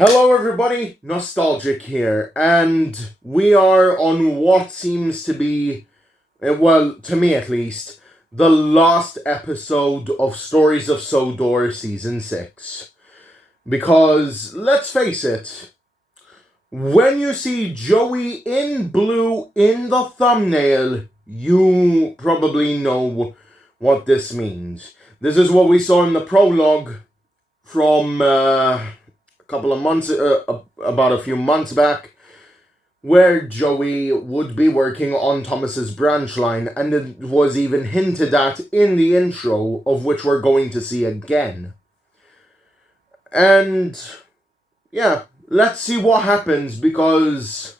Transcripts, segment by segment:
Hello everybody, Nostalgic here, and we are on what seems to be, well, to me at least, the last episode of Stories of Sodor Season 6. Because, let's face it, when you see Joey in blue in the thumbnail, you probably know what this means. This is what we saw in the prologue from about a few months back, where Joey would be working on Thomas's branch line, and it was even hinted at in the intro, of which we're going to see again. And yeah, let's see what happens, because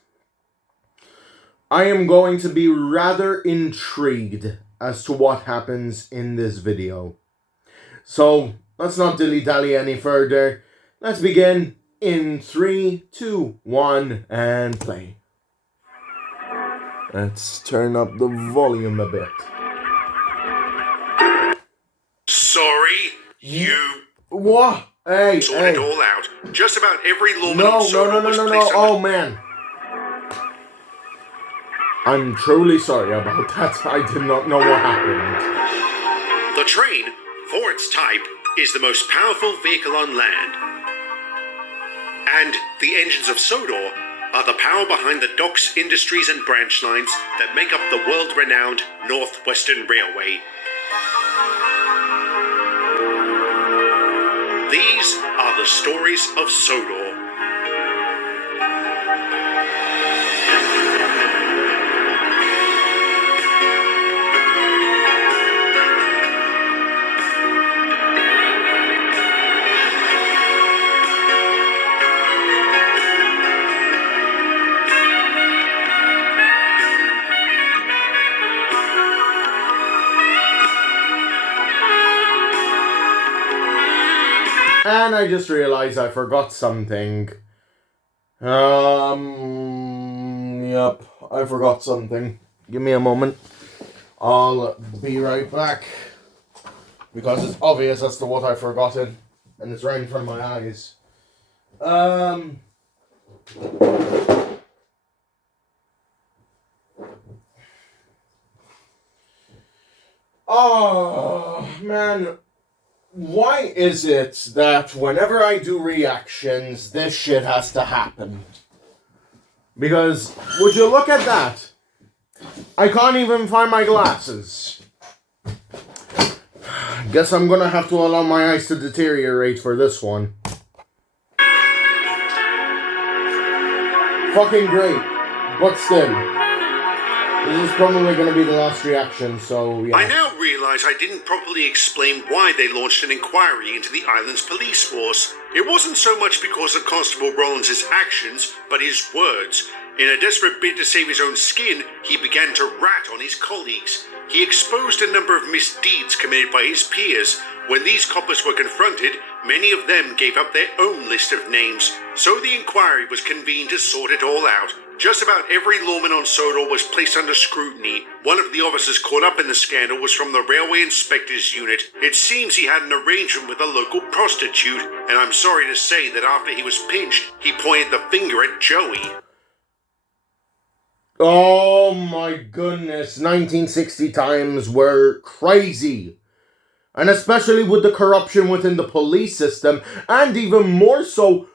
I am going to be rather intrigued as to what happens in this video. So let's not dilly-dally any further. Let's begin in 3, 2, 1, and play. Let's turn up the volume a bit. Sorry, you... What? Hey, sorted hey. all out. Just about every lawman No. was placed Oh, under... man. I'm truly sorry about that. I did not know what happened. The train, for its type, is the most powerful vehicle on land. And the engines of Sodor are the power behind the docks, industries and branch lines that make up the world-renowned Northwestern Railway. These are the stories of Sodor. And I just realized I forgot something. Yep, I forgot something. Give me a moment. I'll be right back. Because it's obvious as to what I've forgotten. And it's right in front of my eyes. Oh, man. Why is it that whenever I do reactions, this shit has to happen? Because, would you look at that? I can't even find my glasses. Guess I'm gonna have to allow my eyes to deteriorate for this one. Fucking great. But still. This is probably going to be the last reaction, so yeah. I now realize I didn't properly explain why they launched an inquiry into the island's police force. It wasn't so much because of Constable Rollins' actions, but his words. In a desperate bid to save his own skin, he began to rat on his colleagues. He exposed a number of misdeeds committed by his peers. When these coppers were confronted, many of them gave up their own list of names. So the inquiry was convened to sort it all out. Just about every lawman on Sodor was placed under scrutiny. One of the officers caught up in the scandal was from the Railway Inspector's Unit. It seems he had an arrangement with a local prostitute, and I'm sorry to say that after he was pinched, he pointed the finger at Joey. Oh my goodness, 1960 times were crazy. And especially with the corruption within the police system, and even more so,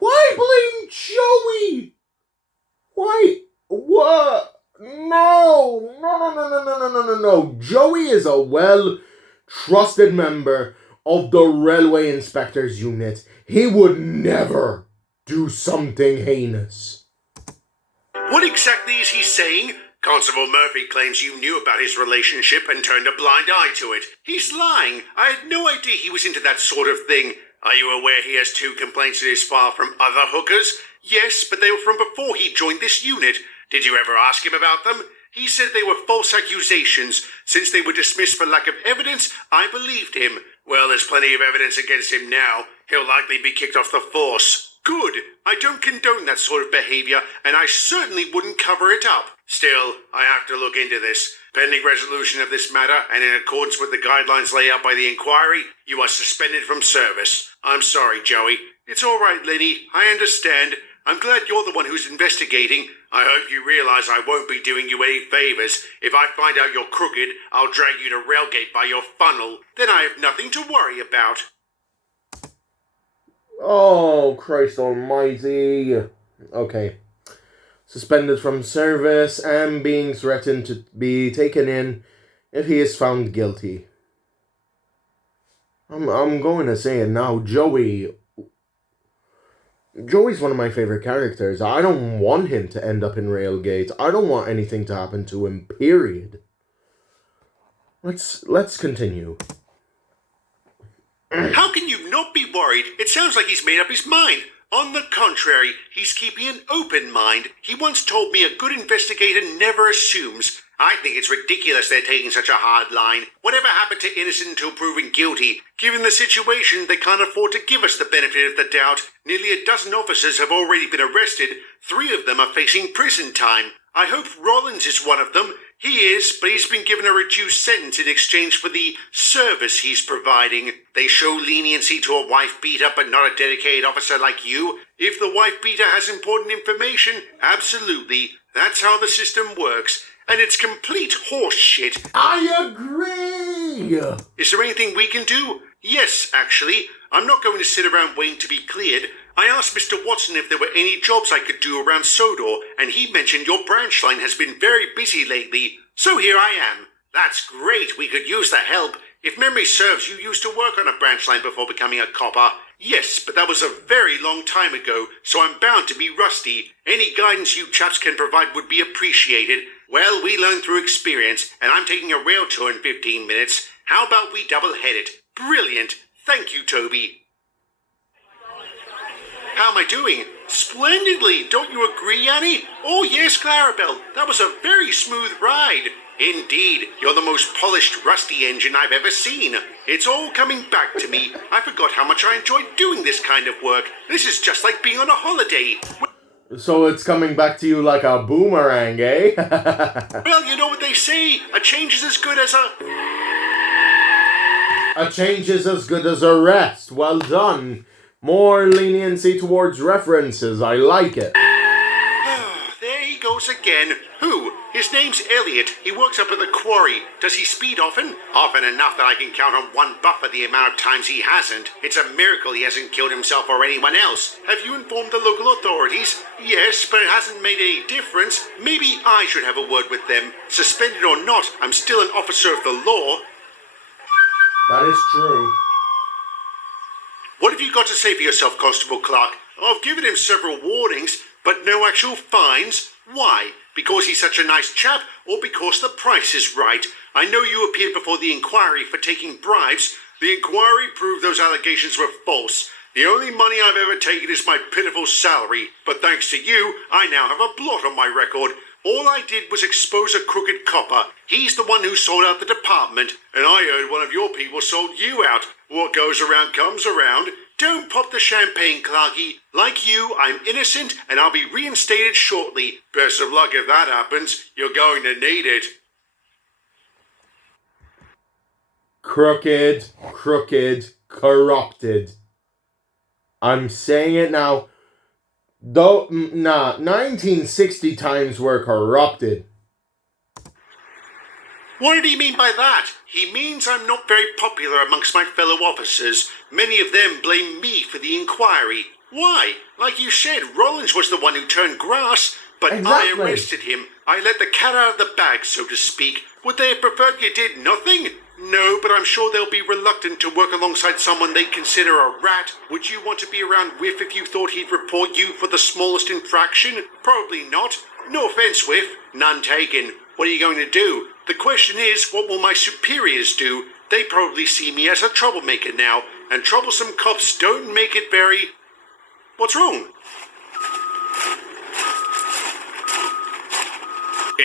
why blame Joey? Why? What? No. Joey is a well-trusted member of the Railway Inspector's Unit. He would never do something heinous. What exactly is he saying? Constable Murphy claims you knew about his relationship and turned a blind eye to it. He's lying. I had no idea he was into that sort of thing. Are you aware he has 2 complaints in his file from other hookers? Yes, but they were from before he joined this unit. Did you ever ask him about them? He said they were false accusations. Since they were dismissed for lack of evidence, I believed him. Well, there's plenty of evidence against him now. He'll likely be kicked off the force. Good. I don't condone that sort of behavior, and I certainly wouldn't cover it up. Still, I have to look into this. Pending resolution of this matter, and in accordance with the guidelines laid out by the inquiry, you are suspended from service. I'm sorry, Joey. It's all right, Lenny. I understand. I'm glad you're the one who's investigating. I hope you realize I won't be doing you any favors. If I find out you're crooked, I'll drag you to Railgate by your funnel. Then I have nothing to worry about. Oh, Christ almighty. Okay. Suspended from service and being threatened to be taken in if he is found guilty. I'm going to say it now. Joey's one of my favorite characters. I don't want him to end up in Railgate. I don't want anything to happen to him, period. Let's continue. How can you not be worried? It sounds like he's made up his mind. On the contrary, he's keeping an open mind. He once told me a good investigator never assumes. I think it's ridiculous they're taking such a hard line. Whatever happened to innocent until proven guilty? Given the situation, they can't afford to give us the benefit of the doubt. Nearly a dozen officers have already been arrested. 3 of them are facing prison time. I hope Rollins is one of them. He is, but he's been given a reduced sentence in exchange for the service he's providing. They show leniency to a wife beater, but not a dedicated officer like you. If the wife beater has important information, absolutely. That's how the system works. And it's complete horse shit. I agree! Is there anything we can do? Yes, actually. I'm not going to sit around waiting to be cleared. I asked Mr. Watson if there were any jobs I could do around Sodor, and he mentioned your branch line has been very busy lately. So here I am. That's great. We could use the help. If memory serves, you used to work on a branch line before becoming a copper. Yes, but that was a very long time ago, so I'm bound to be rusty. Any guidance you chaps can provide would be appreciated. Well, we learn through experience, and I'm taking a rail tour in 15 minutes. How about we double-head it? Brilliant. Thank you, Toby. How am I doing? Splendidly. Don't you agree, Annie? Oh, yes, Clarabelle. That was a very smooth ride. Indeed, you're the most polished rusty engine I've ever seen. It's all coming back to me. I forgot how much I enjoyed doing this kind of work. This is just like being on a holiday. So it's coming back to you like a boomerang, eh? Well, you know what they say. A change is as good as a... A change is as good as a rest. Well done. More leniency towards references. I like it. There he goes again. Who? His name's Elliot. He works up at the quarry. Does he speed often? Often enough that I can count on one buffer the amount of times he hasn't. It's a miracle he hasn't killed himself or anyone else. Have you informed the local authorities? Yes, but it hasn't made any difference. Maybe I should have a word with them. Suspended or not, I'm still an officer of the law. That is true. What have you got to say for yourself, Constable Clark? I've given him several warnings, but no actual fines. Why? Because he's such a nice chap, or because the price is right? I know you appeared before the inquiry for taking bribes. The inquiry proved those allegations were false. The only money I've ever taken is my pitiful salary, but thanks to you, I now have a blot on my record. All I did was expose a crooked copper. He's the one who sold out the department, and I heard one of your people sold you out. What goes around comes around. Don't pop the champagne, Clarky. Like you, I'm innocent, and I'll be reinstated shortly. Best of luck if that happens. You're going to need it. Crooked, corrupted. I'm saying it now. 1960 times were corrupted. What did he mean by that? He means I'm not very popular amongst my fellow officers. Many of them blame me for the inquiry. Why? Like you said, Rollins was the one who turned grass, but Exactly. I arrested him. I let the cat out of the bag, so to speak. Would they have preferred you did nothing? No, but I'm sure they'll be reluctant to work alongside someone they consider a rat. Would you want to be around Whiff if you thought he'd report you for the smallest infraction? Probably not. No offense, Whiff. None taken. What are you going to do? The question is, what will my superiors do? They probably see me as a troublemaker now, and troublesome cops don't make it very... What's wrong?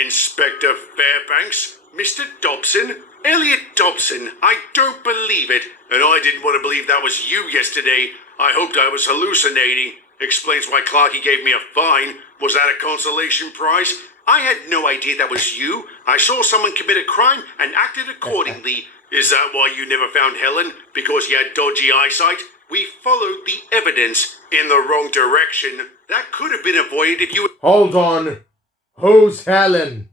Inspector Fairbanks? Mr. Dobson? Elliot Dobson, I don't believe it. And I didn't want to believe that was you yesterday. I hoped I was hallucinating. Explains why Clarky gave me a fine. Was that a consolation prize? I had no idea that was you. I saw someone commit a crime and acted accordingly. Is that why you never found Helen? Because you had dodgy eyesight? We followed the evidence in the wrong direction. That could have been avoided if you... Hold on. Who's Helen?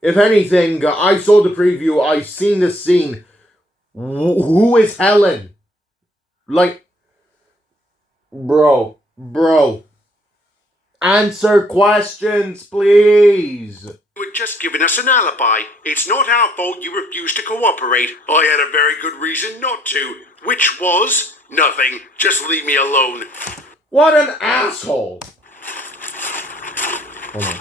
If anything, I saw the preview, I've seen the scene. Who is Helen? Like, bro. Answer questions, please. You had just given us an alibi. It's not our fault you refused to cooperate. I had a very good reason not to. Which was... nothing. Just leave me alone. What an asshole. Hold on.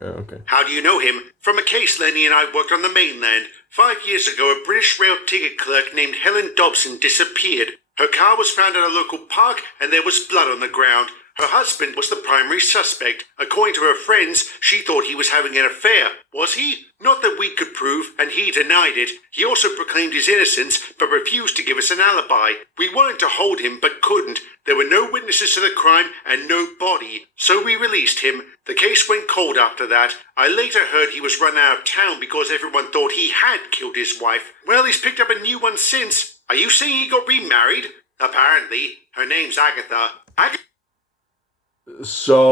Yeah, okay. How do you know him? From a case Lenny and I worked on the mainland. 5 years ago, a British rail ticket clerk named Helen Dobson disappeared. Her car was found at a local park and there was blood on the ground. Her husband was the primary suspect. According to her friends, she thought he was having an affair. Was he? Not that we could prove, and he denied it. He also proclaimed his innocence, but refused to give us an alibi. We wanted to hold him, but couldn't. There were no witnesses to the crime and no body, so we released him. The case went cold after that. I later heard he was run out of town because everyone thought he had killed his wife. Well, he's picked up a new one since. Are you saying he got remarried? Apparently. Her name's Agatha. So,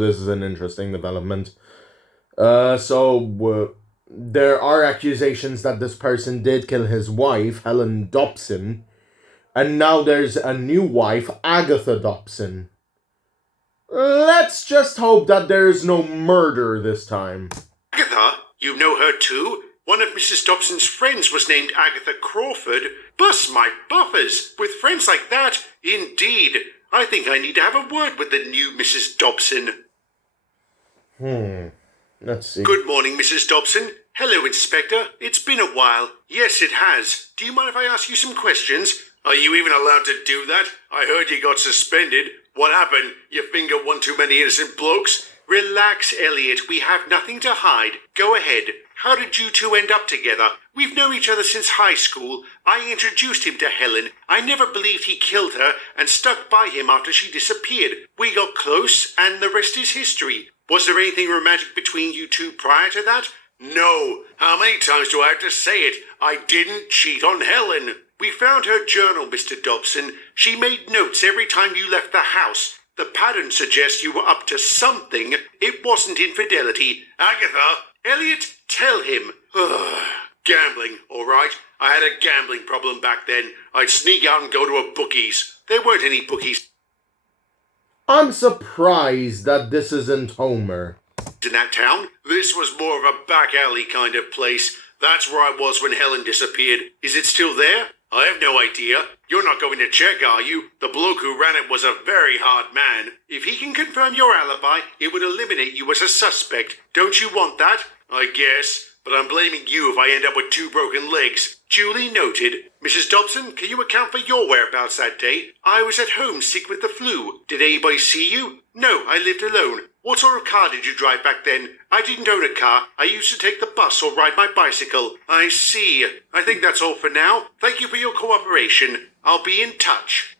this is an interesting development. There are accusations that this person did kill his wife, Helen Dobson, and now there's a new wife, Agatha Dobson. Let's just hope that there's no murder this time. Agatha? You know her too? One of Mrs. Dobson's friends was named Agatha Crawford. Bust my buffers! With friends like that, indeed. I think I need to have a word with the new Mrs. Dobson. Let's see. Good morning, Mrs. Dobson. Hello, Inspector. It's been a while. Yes, it has. Do you mind if I ask you some questions? Are you even allowed to do that? I heard you got suspended. What happened? You finger one too many innocent blokes? Relax, Elliot. We have nothing to hide. Go ahead. How did you two end up together? We've known each other since high school. I introduced him to Helen. I never believed he killed her and stuck by him after she disappeared. We got close and the rest is history. Was there anything romantic between you two prior to that? No. How many times do I have to say it? I didn't cheat on Helen. We found her journal, Mr. Dobson. She made notes every time you left the house. The pattern suggests you were up to something. It wasn't infidelity. Agatha! Elliot, tell him. Gambling, all right? I had a gambling problem back then. I'd sneak out and go to a bookies. There weren't any bookies I'm surprised that this isn't Homer. in that town. This was more of a back alley kind of place. That's where I was when Helen disappeared. Is it still there? I have no idea. You're not going to check, are you? The bloke who ran it was a very hard man. If he can confirm your alibi, it would eliminate you as a suspect. Don't you want that? I guess. But I'm blaming you if I end up with 2 broken legs. Duly noted. Mrs. Dobson, can you account for your whereabouts that day? I was at home sick with the flu. Did anybody see you? No, I lived alone. What sort of car did you drive back then? I didn't own a car. I used to take the bus or ride my bicycle. I see. I think that's all for now. Thank you for your cooperation. I'll be in touch.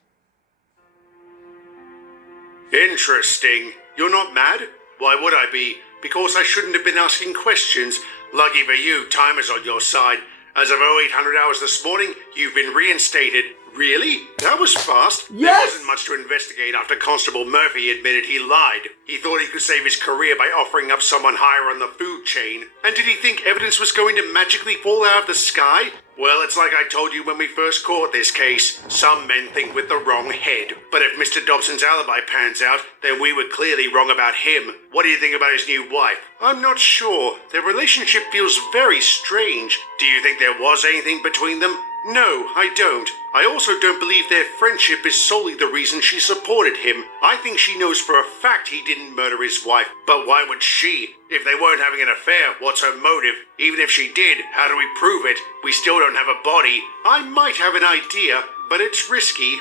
Interesting. You're not mad? Why would I be? Because I shouldn't have been asking questions. Lucky for you, time is on your side. As of 0800 hours this morning, you've been reinstated. Really? That was fast. Yes! There wasn't much to investigate after Constable Murphy admitted he lied. He thought he could save his career by offering up someone higher on the food chain. And did he think evidence was going to magically fall out of the sky? Well, it's like I told you when we first caught this case. Some men think with the wrong head. But if Mr. Dobson's alibi pans out, then we were clearly wrong about him. What do you think about his new wife? I'm not sure. Their relationship feels very strange. Do you think there was anything between them? No, I don't. I also don't believe their friendship is solely the reason she supported him. I think she knows for a fact he didn't murder his wife. But why would she? If they weren't having an affair, what's her motive? Even if she did, how do we prove it? We still don't have a body. I might have an idea, but it's risky.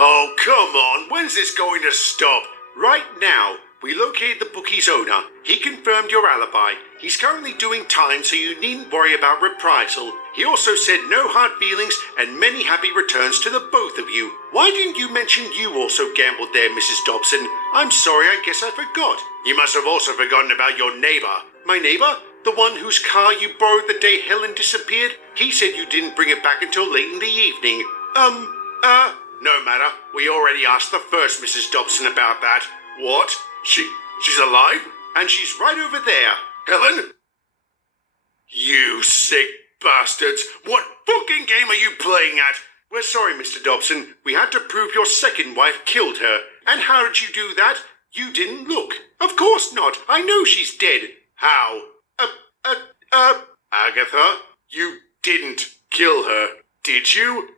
Oh, come on. When's this going to stop? Right now. We located the bookie's owner. He confirmed your alibi. He's currently doing time, so you needn't worry about reprisal. He also said no hard feelings and many happy returns to the both of you. Why didn't you mention you also gambled there, Mrs. Dobson? I'm sorry, I guess I forgot. You must have also forgotten about your neighbor. My neighbor? The one whose car you borrowed the day Helen disappeared? He said you didn't bring it back until late in the evening. No matter. We already asked the first Mrs. Dobson about that. What? She's alive? And she's right over there. Helen? You sick bastards. What fucking game are you playing at? We're sorry, Mr. Dobson. We had to prove your second wife killed her. And how did you do that? You didn't look. Of course not. I know she's dead. How? Agatha, you didn't kill her, did you?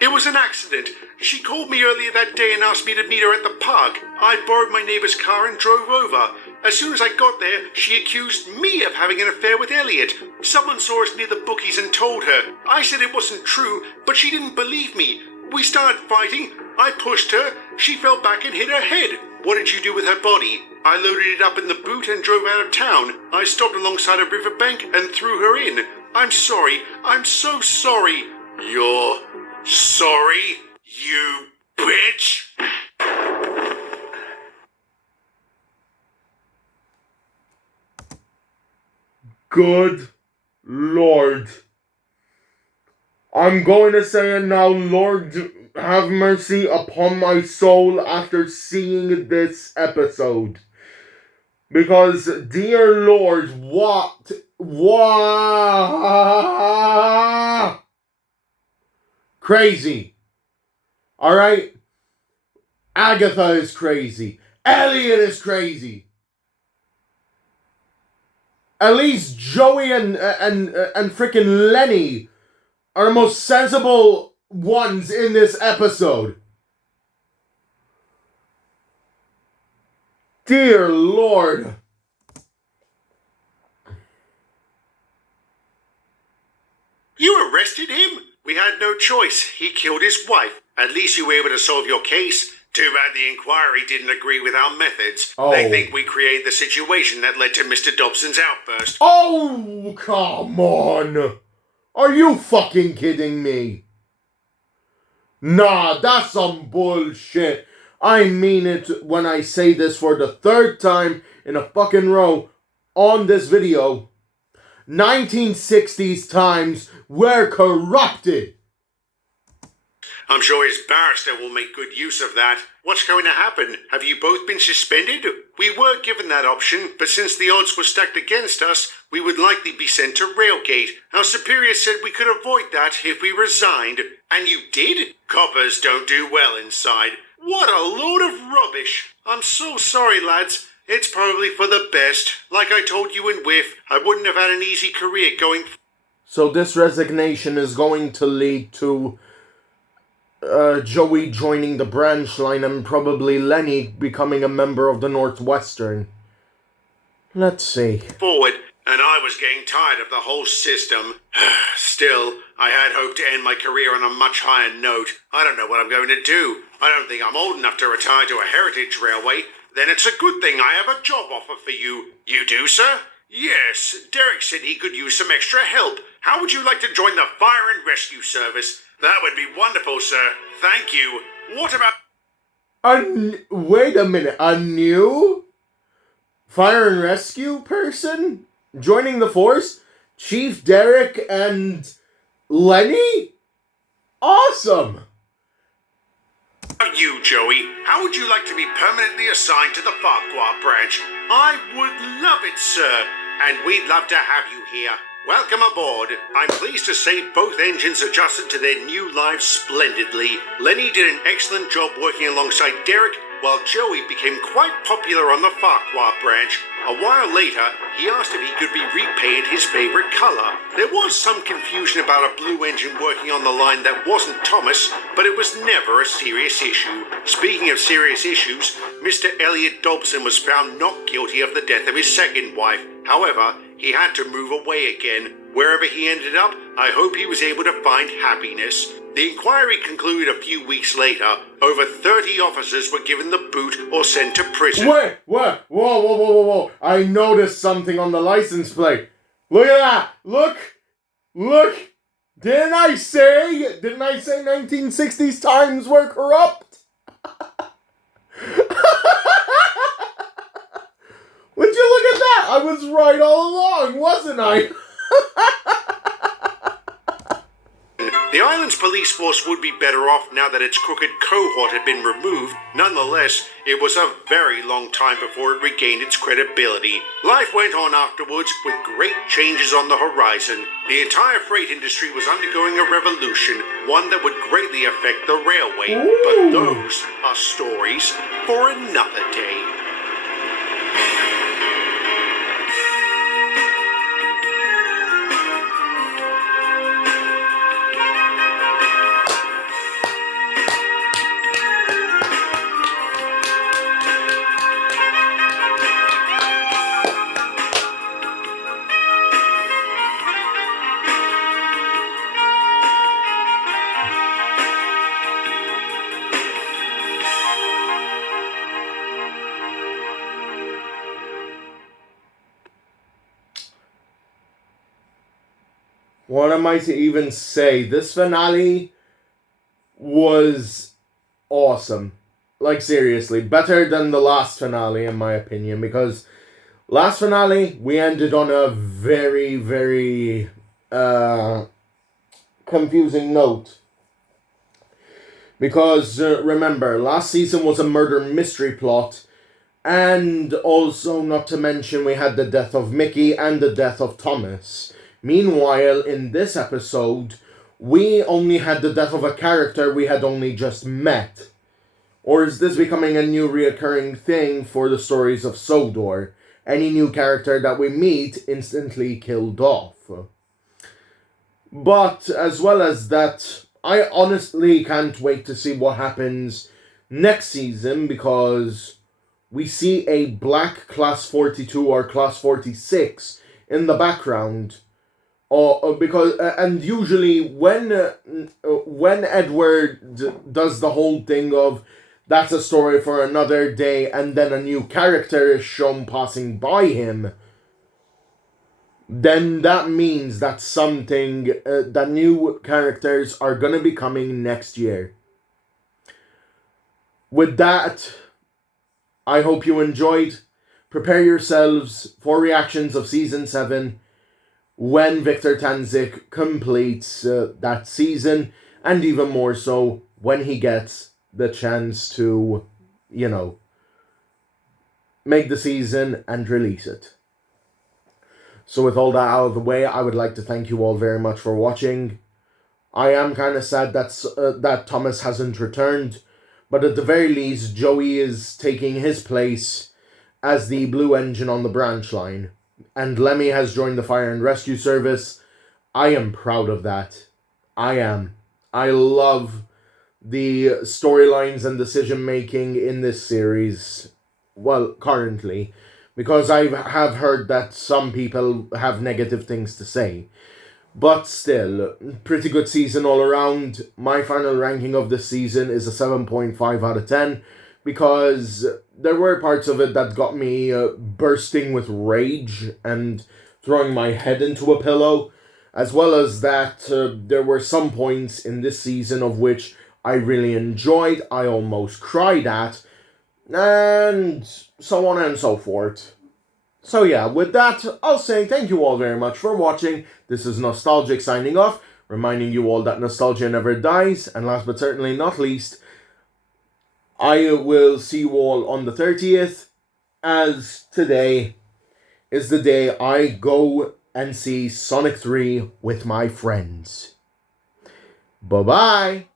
It was an accident. She called me earlier that day and asked me to meet her at the park. I borrowed my neighbor's car and drove over. As soon as I got there, she accused me of having an affair with Elliot. Someone saw us near the bookies and told her. I said it wasn't true, but she didn't believe me. We started fighting. I pushed her. She fell back and hit her head. What did you do with her body? I loaded it up in the boot and drove out of town. I stopped alongside a riverbank and threw her in. I'm sorry. I'm so sorry. You're sorry, you bitch? Good Lord. I'm going to say it now, Lord, have mercy upon my soul after seeing this episode. Because, dear Lord, what? Crazy. Alright? Agatha is crazy. Elliot is crazy. At least Joey and frickin' Lenny are the most sensible ones in this episode. Dear Lord. You arrested him? We had no choice. He killed his wife. At least you were able to solve your case. Too bad the inquiry didn't agree with our methods. Oh. They think we created the situation that led to Mr. Dobson's outburst. Oh, come on. Are you fucking kidding me? Nah, that's some bullshit. I mean it when I say this for the third time in a fucking row on this video. 1960s times were corrupted. I'm sure his barrister will make good use of that. What's going to happen? Have you both been suspended? We were given that option, but since the odds were stacked against us, we would likely be sent to Railgate. Our superior said we could avoid that if we resigned. And you did? Coppers don't do well inside. What a load of rubbish. I'm so sorry, lads. It's probably for the best. Like I told you in Whiff, I wouldn't have had an easy career going. So this resignation is going to lead to Joey joining the branch line and probably Lenny becoming a member of the Northwestern. Let's see. Forward, and I was getting tired of the whole system. Still, I had hoped to end my career on a much higher note. I don't know what I'm going to do. I don't think I'm old enough to retire to a heritage railway. Then it's a good thing I have a job offer for you. You do, sir? Yes, Derek said he could use some extra help. How would you like to join the Fire and Rescue Service? That would be wonderful, sir. Thank you. What about... Wait a minute. A new Fire and Rescue person joining the force? Chief Derek and Lenny? Awesome. You, Joey, how would you like to be permanently assigned to the Farquhar branch? I would love it, sir. And we'd love to have you here. Welcome aboard. I'm pleased to say both engines adjusted to their new lives splendidly. Lenny did an excellent job working alongside Derek, while Joey became quite popular on the Farquhar branch. A while later, he asked if he could be repainted his favorite color. There was some confusion about a blue engine working on the line that wasn't Thomas, but it was never a serious issue. Speaking of serious issues, Mr. Elliot Dobson was found not guilty of the death of his second wife. However, he had to move away again. Wherever he ended up, I hope he was able to find happiness. The inquiry concluded a few weeks later. Over 30 officers were given the boot or sent to prison. Wait, what? Whoa. I noticed something on the license plate. Look at that. Look. Didn't I say 1960s times were corrupt? Would you look at that? I was right all along, wasn't I? The island's police force would be better off now that its crooked cohort had been removed. Nonetheless, it was a very long time before it regained its credibility. Life went on afterwards, with great changes on the horizon. The entire freight industry was undergoing a revolution, one that would greatly affect the railway. Ooh. But those are stories for another day. What am I to even say? This finale was awesome. Like, seriously, better than the last finale, in my opinion, because last finale, we ended on a very, very confusing note. Because, remember, last season was a murder mystery plot, and also, not to mention, we had the death of Mickey and the death of Thomas. Meanwhile, in this episode, we only had the death of a character we had only just met. Or is this becoming a new reoccurring thing for the stories of Sodor? Any new character that we meet instantly killed off. But, as well as that, I honestly can't wait to see what happens next season, because we see a black Class 42 or Class 46 in the background. And usually when Edward does the whole thing of that's a story for another day and then a new character is shown passing by him, then that means that that new characters are going to be coming next year. With that, I hope you enjoyed. Prepare yourselves for reactions of Season 7 when Victor Tanzik completes that season, and even more so when he gets the chance to, make the season and release it. So with all that out of the way, I would like to thank you all very much for watching. I am kind of sad that Thomas hasn't returned, but at the very least, Joey is taking his place as the blue engine on the branch line. And Lemmy has joined the Fire and Rescue Service. I am proud of that. I am. I love the storylines and decision making in this series. Well, currently. Because I have heard that some people have negative things to say. But still, pretty good season all around. My final ranking of this season is a 7.5 out of 10. Because there were parts of it that got me bursting with rage and throwing my head into a pillow. As well as that, there were some points in this season of which I really enjoyed, I almost cried at, and so on and so forth. So yeah, with that, I'll say thank you all very much for watching. This is Nostalgic signing off, reminding you all that nostalgia never dies, and last but certainly not least, I will see you all on the 30th, as today is the day I go and see Sonic 3 with my friends. Bye-bye!